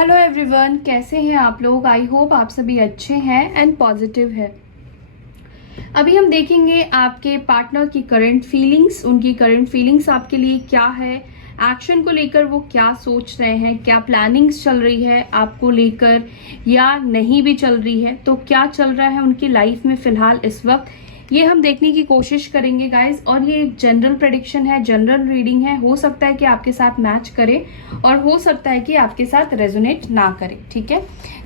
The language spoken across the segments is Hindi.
हेलो एवरीवन, कैसे हैं आप लोग। आई होप आप सभी अच्छे हैं एंड पॉजिटिव है। अभी हम देखेंगे आपके पार्टनर की करंट फीलिंग्स, उनकी करंट फीलिंग्स आपके लिए क्या है, एक्शन को लेकर वो क्या सोच रहे हैं, क्या प्लानिंग्स चल रही है आपको लेकर या नहीं भी चल रही है, तो क्या चल रहा है उनकी लाइफ में फिलहाल इस वक्त, ये हम देखने की कोशिश करेंगे गाइज। और ये जनरल प्रेडिक्शन है, जनरल रीडिंग है, हो सकता है कि आपके साथ मैच करे और हो सकता है कि आपके साथ रेजोनेट ना करे। ठीक है,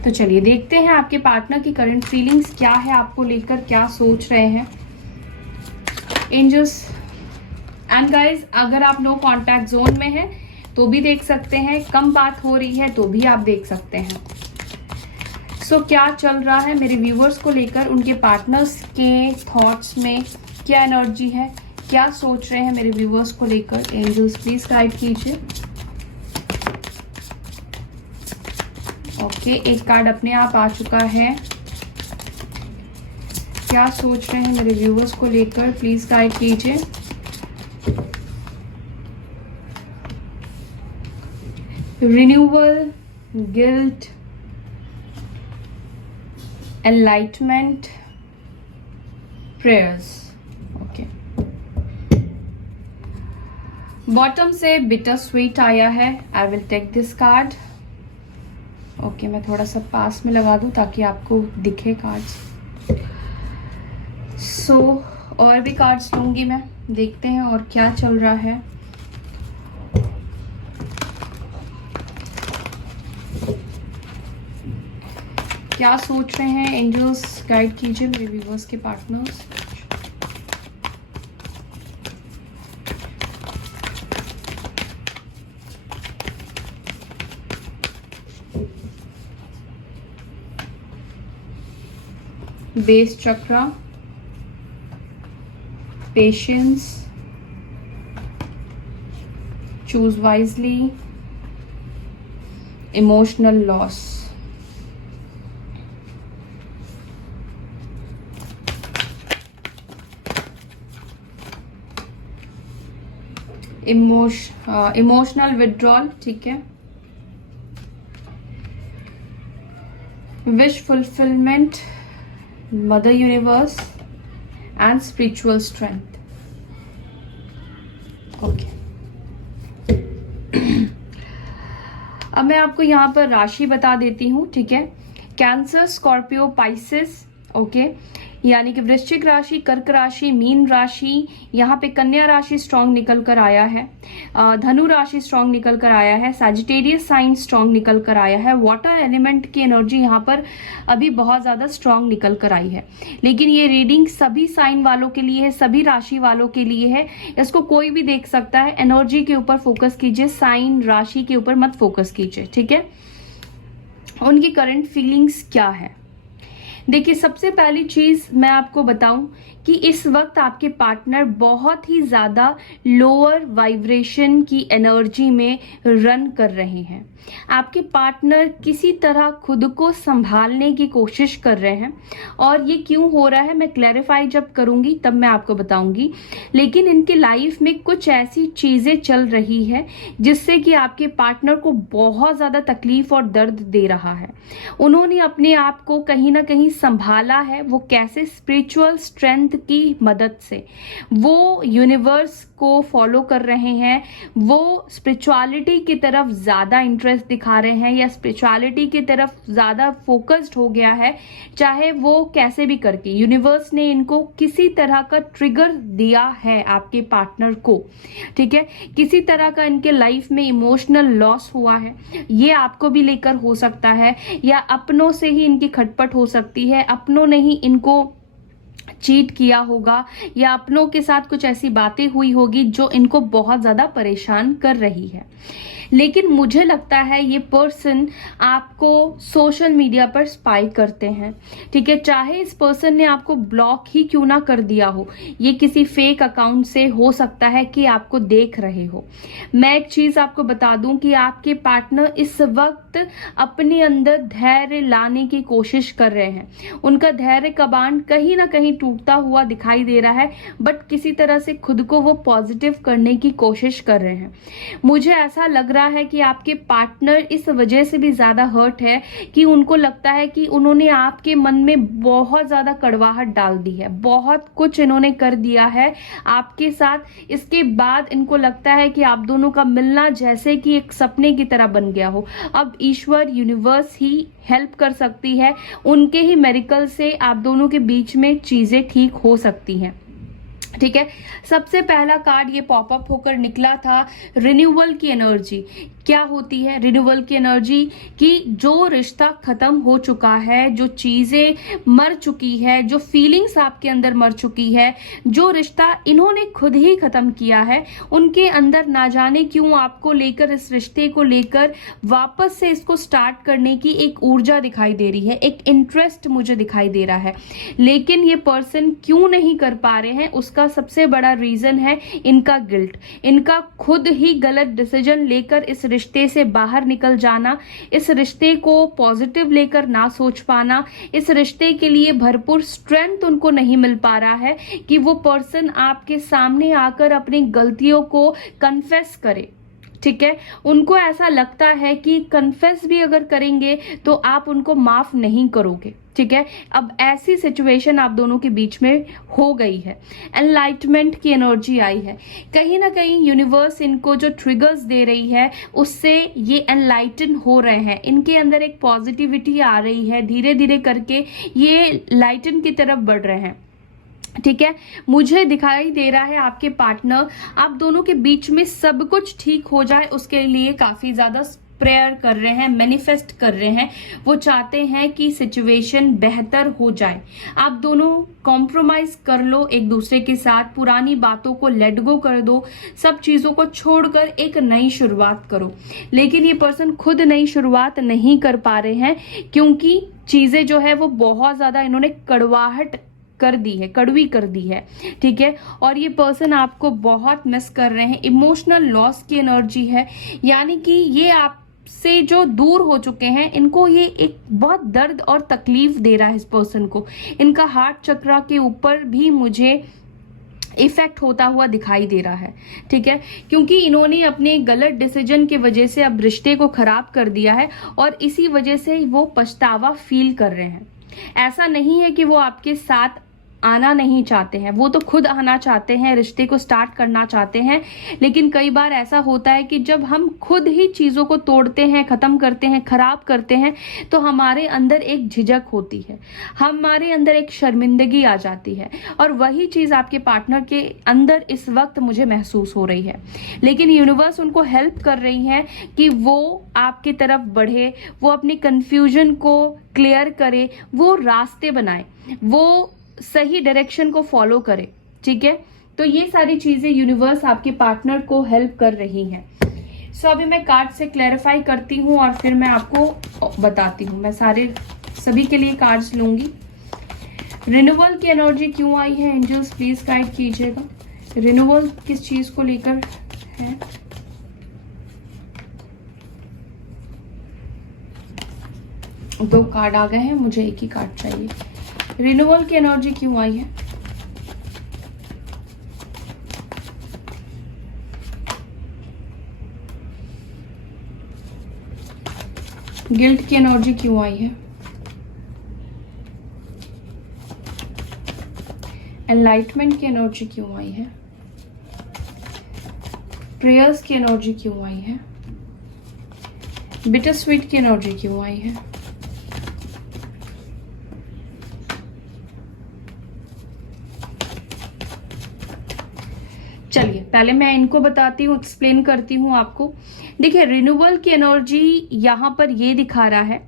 तो चलिए देखते हैं आपके पार्टनर की करंट फीलिंग्स क्या है, आपको लेकर क्या सोच रहे हैं एंजल्स। एंड गाइज, अगर आप नो कॉन्टैक्ट जोन में हैं तो भी देख सकते हैं, कम बात हो रही है तो भी आप देख सकते हैं। सो क्या चल रहा है मेरे व्यूवर्स को लेकर, उनके पार्टनर्स के थॉट्स में क्या एनर्जी है, क्या सोच रहे हैं मेरे व्यूवर्स को लेकर। एंजल्स प्लीज गाइड कीजिए। ओके, एक कार्ड अपने आप आ चुका है। क्या सोच रहे हैं मेरे व्यूवर्स को लेकर, प्लीज गाइड कीजिए। Renewal, guilt, enlightenment, prayers. Okay, bottom से बिटर स्वीट आया है। I will take this card. Okay, मैं थोड़ा सा पास में लगा दूं ताकि आपको दिखे कार्ड्स। सो और भी कार्ड्स लूंगी मैं, देखते हैं और क्या चल रहा है। क्या सोच रहे हैं एंजल्स, गाइड कीजिए मेरे व्यूवर्स के partners. Base chakra, patience, choose wisely, emotional loss. Emotional withdrawal, ठीक है। Wish fulfilment, mother universe and spiritual strength. Okay, अब मैं आपको यहाँ पर राशि बता देती हूँ, ठीक है। कैंसर, स्कॉर्पियो, पाइसेस, ओके, यानी कि वृश्चिक राशि, कर्क राशि, मीन राशि, यहाँ पे कन्या राशि स्ट्रांग निकल कर आया है, धनु राशि स्ट्रांग निकल कर आया है, सैजिटेरियस साइन स्ट्रांग निकल कर आया है। वाटर एलिमेंट की एनर्जी यहाँ पर अभी बहुत ज्यादा स्ट्रांग निकल कर आई है, लेकिन ये रीडिंग सभी साइन वालों के लिए है, सभी राशि वालों के लिए है। इसको कोई भी देख सकता है। एनर्जी के ऊपर फोकस कीजिए, साइन राशि के ऊपर मत फोकस कीजिए, ठीक है। उनकी करंट फीलिंग्स क्या है, देखिए सबसे पहली चीज मैं आपको बताऊं कि इस वक्त आपके पार्टनर बहुत ही ज्यादा लोअर वाइब्रेशन की एनर्जी में रन कर रहे हैं। आपके पार्टनर किसी तरह खुद को संभालने की कोशिश कर रहे हैं, और ये क्यों हो रहा है मैं क्लैरिफाई जब करूंगी तब मैं आपको बताऊंगी। लेकिन इनकी लाइफ में कुछ ऐसी चीजें चल रही है जिससे कि आपके पार्टनर को बहुत ज्यादा तकलीफ और दर्द दे रहा है। उन्होंने अपने आप को कहीं ना कहीं संभाला है। वो कैसे, स्पिरिचुअल स्ट्रेंथ की मदद से वो यूनिवर्स को फॉलो कर रहे हैं, वो स्पिरिचुअलिटी की तरफ ज्यादा इंटरेस्ट दिखा रहे हैं या स्पिरिचुअलिटी की तरफ ज्यादा फोकस्ड हो गया है। चाहे वो कैसे भी करके यूनिवर्स ने इनको किसी तरह का ट्रिगर दिया है आपके पार्टनर को, ठीक है। किसी तरह का इनके लाइफ में इमोशनल लॉस हुआ है, ये आपको भी लेकर हो सकता है, या अपनों से ही इनकी खटपट हो सकती है, अपनों ने ही इनको चीट किया होगा, या अपनों के साथ कुछ ऐसी बातें हुई होगी जो इनको बहुत ज्यादा परेशान कर रही है। लेकिन मुझे लगता है ये पर्सन आपको सोशल मीडिया पर स्पाई करते हैं, ठीक है। चाहे इस पर्सन ने आपको ब्लॉक ही क्यों ना कर दिया हो, ये किसी फेक अकाउंट से हो सकता है कि आपको देख रहे हो। मैं एक चीज आपको बता दूं कि आपके पार्टनर इस वक्त अपने अंदर धैर्य लाने की कोशिश कर रहे हैं। उनका धैर्य कबाड़ कहीं ना कहीं टूटता हुआ दिखाई दे रहा है, बट किसी तरह से खुद को वो पॉजिटिव करने की कोशिश कर रहे हैं। मुझे ऐसा लग रहा है कि आपके पार्टनर इस वजह से भी ज्यादा हर्ट है कि उनको लगता है कि उन्होंने आपके मन में बहुत ज्यादा कड़वाहट डाल दी है, बहुत कुछ इन्होंने कर दिया है आपके साथ। इसके बाद इनको लगता है कि आप दोनों का मिलना जैसे कि एक सपने की तरह बन गया हो। अब ईश्वर, यूनिवर्स ही हेल्प कर सकती है, उनके ही मेरिकल से आप दोनों के बीच में चीजें ठीक हो सकती हैं। ठीक है, सबसे पहला कार्ड ये पॉपअप होकर निकला था, रिन्यूअल की एनर्जी। क्या होती है रिन्यूअल की एनर्जी? कि जो रिश्ता खत्म हो चुका है, जो चीजें मर चुकी है, जो फीलिंग्स आपके अंदर मर चुकी है, जो रिश्ता इन्होंने खुद ही खत्म किया है, उनके अंदर ना जाने क्यों आपको लेकर, इस रिश्ते को लेकर वापस से इसको स्टार्ट करने की एक ऊर्जा दिखाई दे रही है, एक इंटरेस्ट मुझे दिखाई दे रहा है। लेकिन ये पर्सन क्यों नहीं कर पा रहे हैं, उसका सबसे बड़ा रीजन है इनका गिल्ट, इनका खुद ही गलत डिसीजन लेकर इस रिश्ते से बाहर निकल जाना, इस रिश्ते को पॉजिटिव लेकर ना सोच पाना, इस रिश्ते के लिए भरपूर स्ट्रेंथ उनको नहीं मिल पा रहा है कि वो पर्सन आपके सामने आकर अपनी गलतियों को कन्फेस करे। ठीक है, उनको ऐसा लगता है कि कन्फेस भी अगर करेंगे तो आप उनको माफ नहीं करोगे। ठीक है, अब ऐसी सिचुएशन आप दोनों के बीच में हो गई है। एनलाइटमेंट की एनर्जी आई है, कहीं ना कहीं यूनिवर्स इनको जो ट्रिगर्स दे रही है उससे ये एनलाइटन हो रहे हैं, इनके अंदर एक पॉजिटिविटी आ रही है, धीरे धीरे करके ये लाइटन की तरफ बढ़ रहे हैं। ठीक है, मुझे दिखाई दे रहा है आपके पार्टनर आप दोनों के बीच में सब कुछ ठीक हो जाए उसके लिए काफी ज्यादा प्रेयर कर रहे हैं, मैनिफेस्ट कर रहे हैं। वो चाहते हैं कि सिचुएशन बेहतर हो जाए, आप दोनों कॉम्प्रोमाइज कर लो एक दूसरे के साथ, पुरानी बातों को लेट गो कर दो, सब चीजों को छोड़कर एक नई शुरुआत करो। लेकिन ये पर्सन खुद नई शुरुआत नहीं कर पा रहे हैं क्योंकि चीजें जो है वो बहुत ज्यादा इन्होंने कड़वाहट कर दी है, कड़वी कर दी है। ठीक है, और ये पर्सन आपको बहुत मिस कर रहे हैं, इमोशनल लॉस की एनर्जी है, यानी कि ये आपसे जो दूर हो चुके हैं इनको ये एक बहुत दर्द और तकलीफ दे रहा है इस पर्सन को। इनका हार्ट चक्रा के ऊपर भी मुझे इफेक्ट होता हुआ दिखाई दे रहा है। ठीक है, क्योंकि इन्होंने अपने गलत डिसीजन की वजह से अब रिश्ते को खराब कर दिया है और इसी वजह से वो पछतावा फील कर रहे हैं। ऐसा नहीं है कि वो आपके साथ आना नहीं चाहते हैं, वो तो खुद आना चाहते हैं, रिश्ते को स्टार्ट करना चाहते हैं। लेकिन कई बार ऐसा होता है कि जब हम खुद ही चीजों को तोड़ते हैं, खत्म करते हैं, खराब करते हैं, तो हमारे अंदर एक झिझक होती है, हमारे अंदर एक शर्मिंदगी आ जाती है, और वही चीज आपके पार्टनर के अंदर इस वक्त मुझे महसूस हो रही है। लेकिन यूनिवर्स उनको हेल्प कर रही है कि वो आपकी तरफ बढ़े, वो अपनी कंफ्यूजन को क्लियर करे, वो रास्ते बनाए, वो सही डायरेक्शन को फॉलो करे। ठीक है, तो ये सारी चीजें यूनिवर्स आपके पार्टनर को हेल्प कर रही हैं। सो अभी मैं कार्ड से क्लैरिफाई करती हूँ और फिर मैं आपको बताती हूँ। मैं सभी के लिए कार्ड्स लूंगी। रिन्यूअल की एनर्जी क्यों आई है एंजल्स, प्लीज गाइड कीजिएगा। रिन्यूअल किस चीज को लेकर है? दो कार्ड आ गए हैं, मुझे एक ही कार्ड चाहिए। रिन्यूअल की एनर्जी क्यों आई है? गिल्ट की एनर्जी क्यों आई है? एनलाइटमेंट की एनर्जी क्यों आई है? प्रेयर्स की एनर्जी क्यों आई है? बिटर स्वीट की एनर्जी क्यों आई है? चलिए पहले मैं इनको बताती हूँ, एक्सप्लेन करती हूँ आपको। देखिए, रिन्यूअल की एनर्जी यहाँ पर ये दिखा रहा है,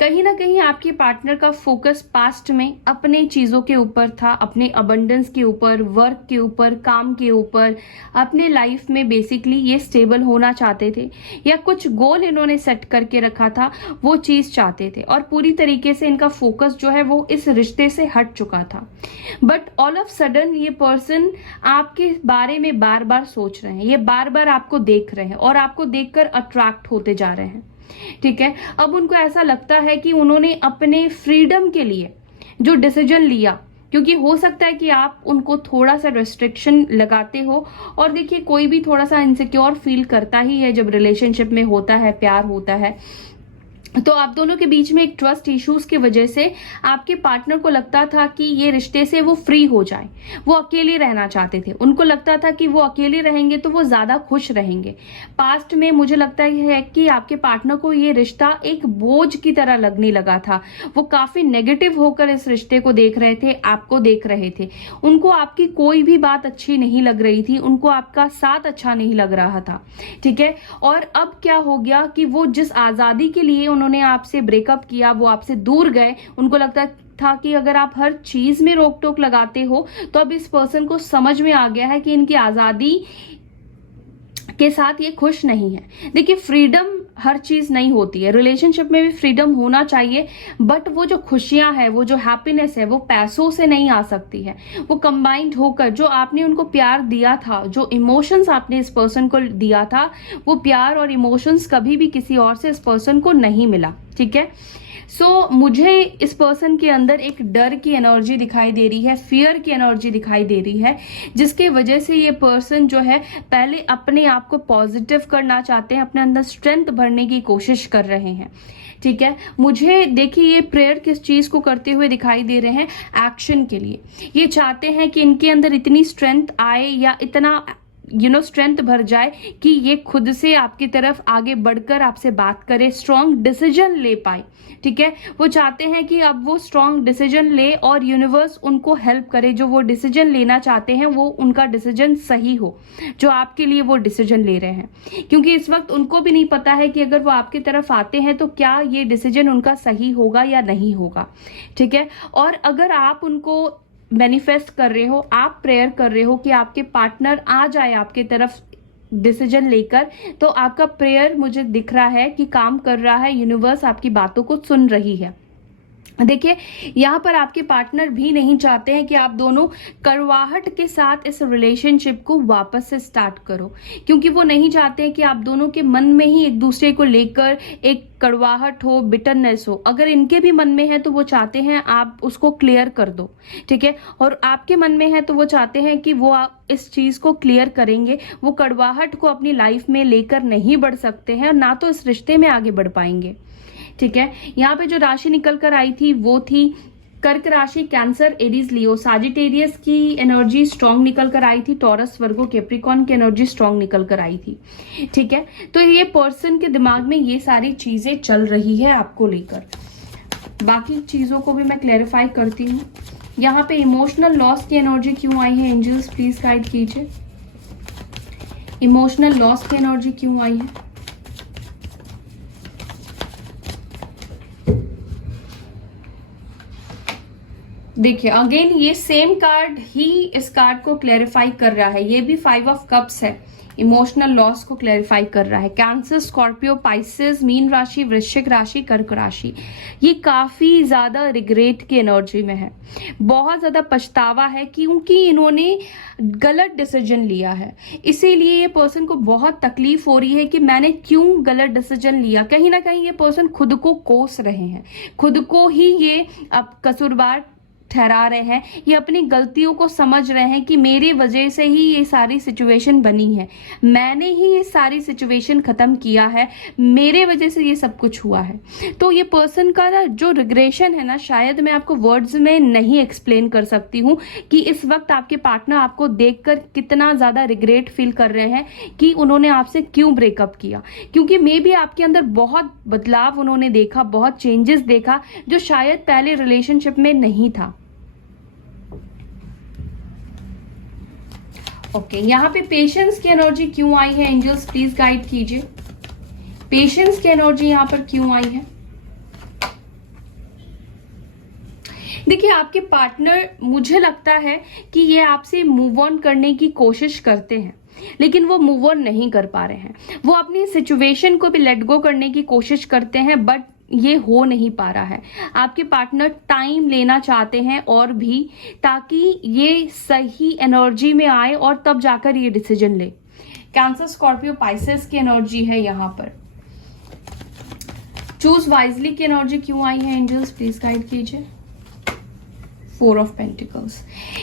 कहीं ना कहीं आपके पार्टनर का फोकस पास्ट में अपने चीजों के ऊपर था, अपने अबंडेंस के ऊपर, वर्क के ऊपर, काम के ऊपर, अपने लाइफ में बेसिकली ये स्टेबल होना चाहते थे, या कुछ गोल इन्होंने सेट करके रखा था, वो चीज चाहते थे, और पूरी तरीके से इनका फोकस जो है वो इस रिश्ते से हट चुका था। बट ऑल ऑफ सडन ये पर्सन आपके बारे में बार बार सोच रहे हैं, ये बार बार आपको देख रहे हैं और आपको देखकर अट्रैक्ट होते जा रहे हैं। ठीक है, अब उनको ऐसा लगता है कि उन्होंने अपने फ्रीडम के लिए जो डिसीजन लिया, क्योंकि हो सकता है कि आप उनको थोड़ा सा रेस्ट्रिक्शन लगाते हो। और देखिए, कोई भी थोड़ा सा इनसिक्योर फील करता ही है जब रिलेशनशिप में होता है, प्यार होता है। तो आप दोनों के बीच में एक ट्रस्ट इश्यूज की वजह से आपके पार्टनर को लगता था कि ये रिश्ते से वो फ्री हो जाए, वो अकेले रहना चाहते थे। उनको लगता था कि वो अकेले रहेंगे तो वो ज्यादा खुश रहेंगे। पास्ट में मुझे लगता है कि आपके पार्टनर को ये रिश्ता एक बोझ की तरह लगने लगा था। वो काफी नेगेटिव होकर इस रिश्ते को देख रहे थे, आपको देख रहे थे। उनको आपकी कोई भी बात अच्छी नहीं लग रही थी, उनको आपका साथ अच्छा नहीं लग रहा था, ठीक है। और अब क्या हो गया कि वो जिस आजादी के लिए उन्होंने आपसे ब्रेकअप किया, वो आपसे दूर गए। उनको लगता था कि अगर आप हर चीज में रोक टोक लगाते हो, तो अब इस पर्सन को समझ में आ गया है कि इनकी आजादी के साथ ये खुश नहीं है। देखिए, फ्रीडम हर चीज नहीं होती है, रिलेशनशिप में भी फ्रीडम होना चाहिए, बट वो जो खुशियां है, वो जो हैप्पीनेस है, वो पैसों से नहीं आ सकती है। वो कंबाइंड होकर जो आपने उनको प्यार दिया था, जो इमोशंस आपने इस पर्सन को दिया था, वो प्यार और इमोशंस कभी भी किसी और से इस पर्सन को नहीं मिला, ठीक है। मुझे इस पर्सन के अंदर एक डर की एनर्जी दिखाई दे रही है, फियर की एनर्जी दिखाई दे रही है, जिसके वजह से ये पर्सन जो है पहले अपने आप को पॉजिटिव करना चाहते हैं, अपने अंदर स्ट्रेंथ भरने की कोशिश कर रहे हैं, ठीक है। मुझे देखिए, ये प्रेयर किस चीज को करते हुए दिखाई दे रहे हैं, एक्शन के लिए। ये चाहते हैं कि इनके अंदर इतनी स्ट्रेंथ आए या इतना स्ट्रेंथ भर जाए कि ये खुद से आपकी तरफ आगे बढ़कर आपसे बात करे, स्ट्रॉन्ग डिसीजन ले पाए, ठीक है। वो चाहते हैं कि अब वो स्ट्रॉन्ग डिसीजन ले और यूनिवर्स उनको हेल्प करे। जो वो डिसीजन लेना चाहते हैं वो उनका डिसीजन सही हो, जो आपके लिए वो डिसीजन ले रहे हैं। क्योंकि इस वक्त उनको भी नहीं पता है कि अगर वो आपकी तरफ आते हैं तो क्या ये डिसीजन उनका सही होगा या नहीं होगा, ठीक है। और अगर आप उनको मैनिफेस्ट कर रहे हो, आप प्रेयर कर रहे हो कि आपके पार्टनर आ जाए आपके तरफ डिसीजन लेकर, तो आपका प्रेयर मुझे दिख रहा है कि काम कर रहा है, यूनिवर्स आपकी बातों को सुन रही है। देखिए, यहाँ पर आपके पार्टनर भी नहीं चाहते हैं कि आप दोनों कड़वाहट के साथ इस रिलेशनशिप को वापस से स्टार्ट करो, क्योंकि वो नहीं चाहते हैं कि आप दोनों के मन में ही एक दूसरे को लेकर एक कड़वाहट हो, बिटरनेस हो। अगर इनके भी मन में है तो वो चाहते हैं आप उसको क्लियर कर दो, ठीक है। और आपके मन में है तो वो चाहते हैं कि वो इस चीज को क्लियर करेंगे। वो कड़वाहट को अपनी लाइफ में लेकर नहीं बढ़ सकते हैं और ना तो इस रिश्ते में आगे बढ़ पाएंगे, ठीक है। यहाँ पे जो राशि निकल कर आई थी वो थी कर्क राशि, कैंसर, एरीज, लियो, साजिटेरियस की एनर्जी स्ट्रांग निकल कर आई थी, टॉरस, वर्गो, कैप्रिकॉर्न की एनर्जी स्ट्रांग निकल कर आई थी, ठीक है। तो ये पर्सन के दिमाग में ये सारी चीजें चल रही है आपको लेकर। बाकी चीजों को भी मैं क्लैरिफाई करती हूँ। यहाँ पे इमोशनल लॉस की एनर्जी क्यों आई है, एंजल्स प्लीज गाइड कीजिए। इमोशनल लॉस की एनर्जी क्यों आई है? देखिए, अगेन ये सेम कार्ड ही इस कार्ड को क्लैरिफाई कर रहा है। ये भी 5 ऑफ कप्स है, इमोशनल लॉस को क्लैरिफाई कर रहा है। कैंसर, स्कॉर्पियो, पाइसेस, मीन राशि, वृश्चिक राशि, कर्क राशि, ये काफी ज्यादा रिग्रेट की एनर्जी में है। बहुत ज्यादा पछतावा है क्योंकि इन्होंने गलत डिसीजन लिया है। इसीलिए ये पर्सन को बहुत तकलीफ हो रही है कि मैंने क्यों गलत डिसीजन लिया। कहीं ना कहीं ये पर्सन खुद को कोस रहे हैं, खुद को ही ये अब कसूरवार ठहरा रहे हैं। ये अपनी गलतियों को समझ रहे हैं कि मेरी वजह से ही ये सारी सिचुएशन बनी है, मैंने ही ये सारी सिचुएशन खत्म किया है, मेरे वजह से ये सब कुछ हुआ है। तो ये पर्सन का ना जो रिग्रेशन है ना, शायद मैं आपको वर्ड्स में नहीं एक्सप्लेन कर सकती हूँ कि इस वक्त आपके पार्टनर आपको देखकर कितना ज्यादा रिग्रेट फील कर रहे हैं कि उन्होंने आपसे क्यों ब्रेकअप किया। क्योंकि मे बी आपके अंदर बहुत बदलाव उन्होंने देखा, बहुत चेंजेस देखा जो शायद पहले रिलेशनशिप में नहीं था। ओके, यहाँ पे पेशेंस की एनर्जी क्यों आई है, एंजल्स प्लीज गाइड कीजिए। पेशेंस की एनर्जी यहाँ पर क्यों आई है? देखिए, आपके पार्टनर, मुझे लगता है कि ये आपसे मूव ऑन करने की कोशिश करते हैं, लेकिन वो मूव ऑन नहीं कर पा रहे हैं। वो अपनी सिचुएशन को भी लेट गो करने की कोशिश करते हैं, बट ये हो नहीं पा रहा है। आपके पार्टनर टाइम लेना चाहते हैं और भी, ताकि ये सही एनर्जी में आए और तब जाकर ये डिसीजन ले। कैंसर, स्कॉर्पियो, पाइसेस की एनर्जी है यहाँ पर। चूज वाइजली की एनर्जी क्यों आई है, एंजल्स प्लीज गाइड कीजिए। 4 ऑफ पेंटिकल्स।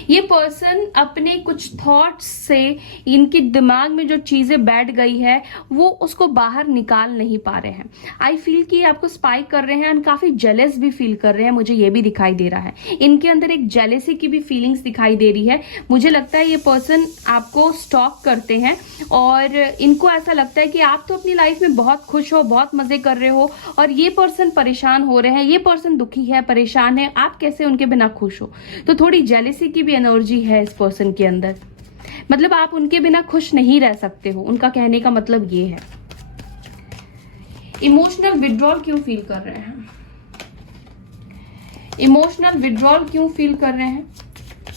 ये पर्सन अपने कुछ थॉट्स से, इनके दिमाग में जो चीजें बैठ गई है वो उसको बाहर निकाल नहीं पा रहे हैं। आई फील कि आपको स्पाई कर रहे हैं एंड काफी जेलस भी फील कर रहे हैं, मुझे ये भी दिखाई दे रहा है। इनके अंदर एक जेलेसी की भी फीलिंग्स दिखाई दे रही है। मुझे लगता है ये पर्सन आपको स्टॉक करते हैं और इनको ऐसा लगता है कि आप तो अपनी लाइफ में बहुत खुश हो, बहुत मजे कर रहे हो और ये पर्सन परेशान हो रहे हैं, ये पर्सन दुखी है, परेशान है, आप कैसे उनके बिना खुश हो। तो थोड़ी जेलेसी की भी एनर्जी है इस पर्सन के अंदर, मतलब आप उनके बिना खुश नहीं रह सकते हो, उनका कहने का मतलब ये है। इमोशनल विड्रॉल क्यों फील कर रहे हैं? इमोशनल विड्रॉल क्यों फील कर रहे हैं?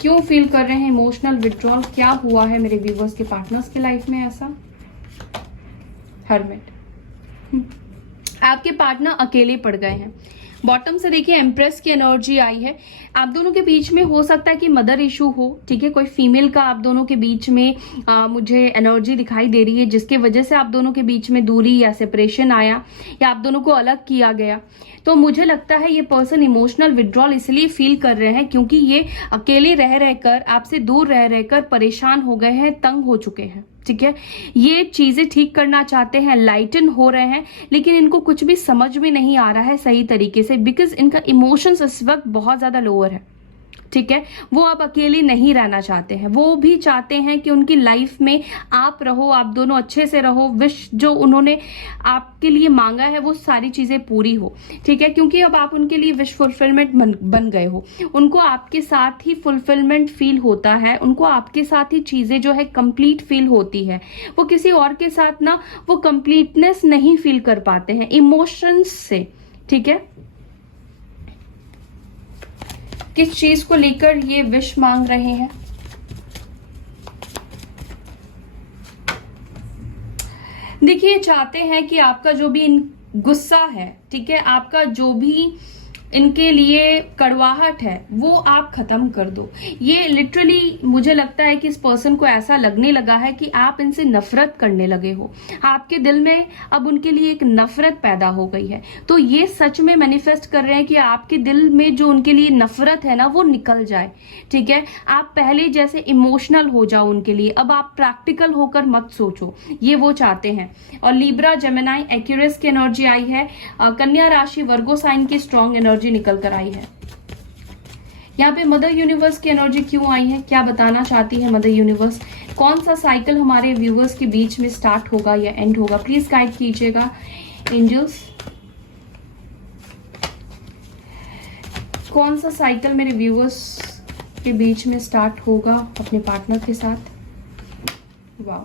क्यों फील कर रहे हैं इमोशनल विड्रॉल? क्या हुआ है मेरे व्यूवर्स के पार्टनर्स के लाइफ में ऐसा? हरमिट, आपके पार्टनर अकेले पड़ गए हैं। बॉटम से देखिए एम्प्रेस की एनर्जी आई है। आप दोनों के बीच में हो सकता है कि मदर इशू हो, ठीक है, कोई फीमेल का आप दोनों के बीच में मुझे एनर्जी दिखाई दे रही है, जिसके वजह से आप दोनों के बीच में दूरी या सेपरेशन आया या आप दोनों को अलग किया गया। तो मुझे लगता है ये पर्सन इमोशनल विड्रॉल इसलिए फील कर रहे हैं क्योंकि ये अकेले रह रहकर, आपसे दूर रह रहकर परेशान हो गए हैं, तंग हो चुके हैं, ठीक है। ये चीजें ठीक करना चाहते हैं, लाइटन हो रहे हैं, लेकिन इनको कुछ भी समझ में नहीं आ रहा है सही तरीके से, बिकॉज इनका इमोशंस इस वक्त बहुत ज्यादा लोअर है, ठीक है। वो अब अकेले नहीं रहना चाहते हैं, वो भी चाहते हैं कि उनकी लाइफ में आप रहो, आप दोनों अच्छे से रहो, विश जो उन्होंने आपके लिए मांगा है वो सारी चीजें पूरी हो, ठीक है, क्योंकि अब आप उनके लिए विश फुलफिलमेंट बन गए हो। उनको आपके साथ ही फुलफिलमेंट फील होता है, उनको आपके साथ ही चीजें जो है कंप्लीट फील होती है। वो किसी और के साथ ना वो कंप्लीटनेस नहीं फील कर पाते हैं इमोशंस से, ठीक है। किस चीज को लेकर ये विश मांग रहे हैं? देखिए, चाहते हैं कि आपका जो भी गुस्सा है, ठीक है, आपका जो भी इनके लिए कड़वाहट है वो आप खत्म कर दो। ये लिटरली मुझे लगता है कि इस पर्सन को ऐसा लगने लगा है कि आप इनसे नफरत करने लगे हो, आपके दिल में अब उनके लिए एक नफरत पैदा हो गई है। तो ये सच में मैनिफेस्ट कर रहे हैं कि आपके दिल में जो उनके लिए नफरत है ना वो निकल जाए, ठीक है। आप पहले जैसे इमोशनल हो जाओ उनके लिए, अब आप प्रैक्टिकल होकर मत सोचो, ये वो चाहते हैं। और लिब्रा, जेमिनाई, एक्यूरियस की एनर्जी आई है, कन्या राशि, वर्गो साइन की स्ट्रॉन्ग एनर्जी निकल कर आई है। यहाँ पे मदर यूनिवर्स की एनर्जी क्यों आई है, क्या बताना चाहती है मदर यूनिवर्स? कौन सा साइकिल हमारे व्यूवर्स के बीच में स्टार्ट होगा या एंड होगा? प्लीज गाइड कीजिएगा एंजल्स। कौन सा साइकिल मेरे व्यूवर्स के बीच में स्टार्ट होगा अपने पार्टनर के साथ? वाह,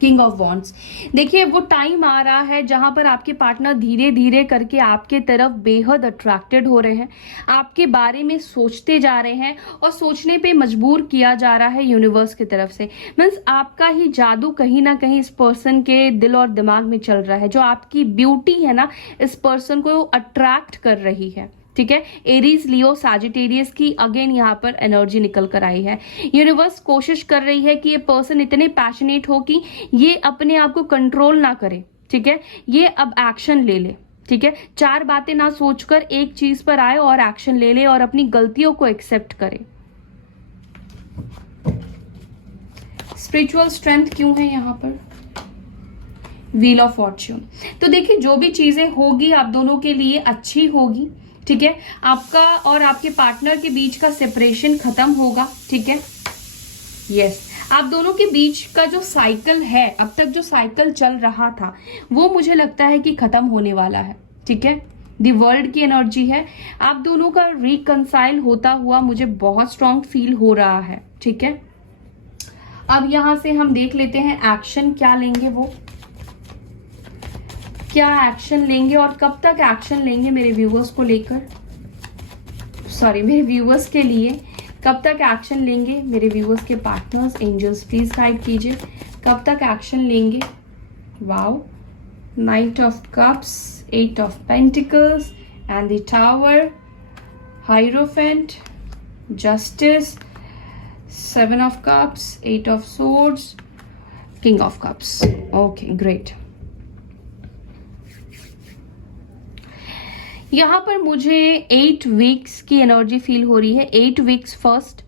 किंग ऑफ वॉन्ड्स। देखिए, वो टाइम आ रहा है जहां पर आपके पार्टनर धीरे धीरे करके आपके तरफ बेहद अट्रैक्टेड हो रहे हैं, आपके बारे में सोचते जा रहे हैं और सोचने पे मजबूर किया जा रहा है यूनिवर्स की तरफ से। मीन्स आपका ही जादू कहीं ना कहीं इस पर्सन के दिल और दिमाग में चल रहा है। जो आपकी ब्यूटी है ना, इस पर्सन को अट्रैक्ट कर रही है, ठीक है। एरीज, लियो, सैजिटेरियस की अगेन यहाँ पर एनर्जी निकल कर आई है। यूनिवर्स कोशिश कर रही है कि ये पर्सन इतने पैशनेट हो कि ये अपने आप को कंट्रोल ना करे, ठीक है, ये अब एक्शन ले ले, ठीक है। 4 बातें ना सोचकर एक चीज पर आए और एक्शन ले ले और अपनी गलतियों को एक्सेप्ट करे। स्पिरिचुअल स्ट्रेंथ क्यों है यहाँ पर? Wheel of Fortune. तो देखिए, जो भी चीजें होगी आप दोनों के लिए अच्छी होगी, ठीक है। आपका और आपके पार्टनर के बीच का सेपरेशन खत्म होगा, ठीक है। यस, आप दोनों के बीच का जो साइकिल है, अब तक जो साइकिल चल रहा था वो मुझे लगता है कि खत्म होने वाला है, ठीक है। दी वर्ल्ड की एनर्जी है, आप दोनों का रिकंसाइल होता हुआ मुझे बहुत स्ट्रॉन्ग फील हो रहा है, ठीक है। अब यहां से हम देख लेते हैं एक्शन क्या लेंगे, वो क्या एक्शन लेंगे और कब तक एक्शन लेंगे मेरे व्यूवर्स को लेकर, सॉरी मेरे व्यूवर्स के लिए कब तक एक्शन लेंगे मेरे व्यूवर्स के पार्टनर्स? एंजल्स प्लीज गाइड कीजिए, कब तक एक्शन लेंगे? Wow, knight of cups, 8 of pentacles and the tower, hierophant, justice, 7 of cups, 8 of swords, king of cups. Okay, great. यहाँ पर मुझे 8 वीक्स की एनर्जी फील हो रही है। 8 वीक्स फर्स्ट।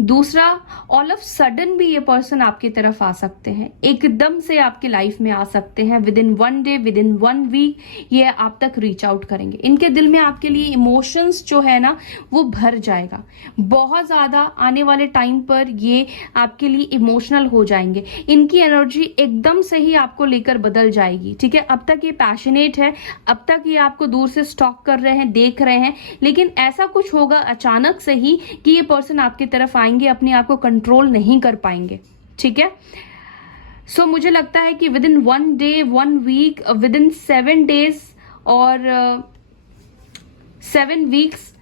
दूसरा, ऑल ऑफ सडन भी ये पर्सन आपकी तरफ आ सकते हैं, एकदम से आपकी लाइफ में आ सकते हैं। Within 1 day, within 1 week ये आप तक रीच आउट करेंगे। इनके दिल में आपके लिए इमोशंस जो है ना वो भर जाएगा बहुत ज्यादा। आने वाले टाइम पर ये आपके लिए इमोशनल हो जाएंगे। इनकी एनर्जी एकदम से ही आपको लेकर बदल जाएगी, ठीक है। अब तक ये पैशनेट है, अब तक ये आपको दूर से स्टॉक कर रहे हैं, देख रहे हैं, लेकिन ऐसा कुछ होगा अचानक से ही कि ये पर्सन आपकी तरफ आएंगे, अपने आप को कंट्रोल नहीं कर पाएंगे, ठीक है। सो मुझे लगता है कि within 1 day, 1 week, within 7 days और 7 वीक्स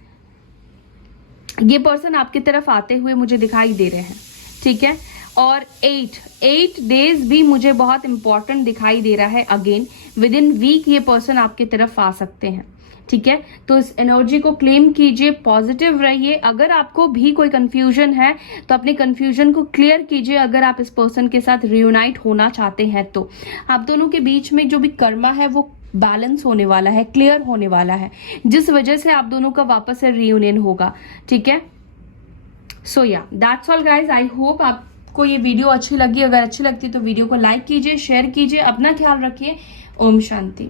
ये पर्सन आपकी तरफ आते हुए मुझे दिखाई दे रहे हैं, ठीक है। और 8 डेज भी मुझे बहुत इंपॉर्टेंट दिखाई दे रहा है। अगेन विद इन वीक ये पर्सन आपकी तरफ आ सकते हैं, ठीक है। तो इस एनर्जी को क्लेम कीजिए, पॉजिटिव रहिए। अगर आपको भी कोई कंफ्यूजन है तो अपने कंफ्यूजन को क्लियर कीजिए। अगर आप इस पर्सन के साथ रियूनाइट होना चाहते हैं तो आप दोनों के बीच में जो भी कर्मा है वो बैलेंस होने वाला है, क्लियर होने वाला है, जिस वजह से आप दोनों का वापस से रियूनियन होगा, ठीक है। सो या that's all guys. I hope आपको ये वीडियो अच्छी लगी। अगर अच्छी लगती है तो वीडियो को लाइक कीजिए, शेयर कीजिए, अपना ख्याल रखिए। ओम शांति।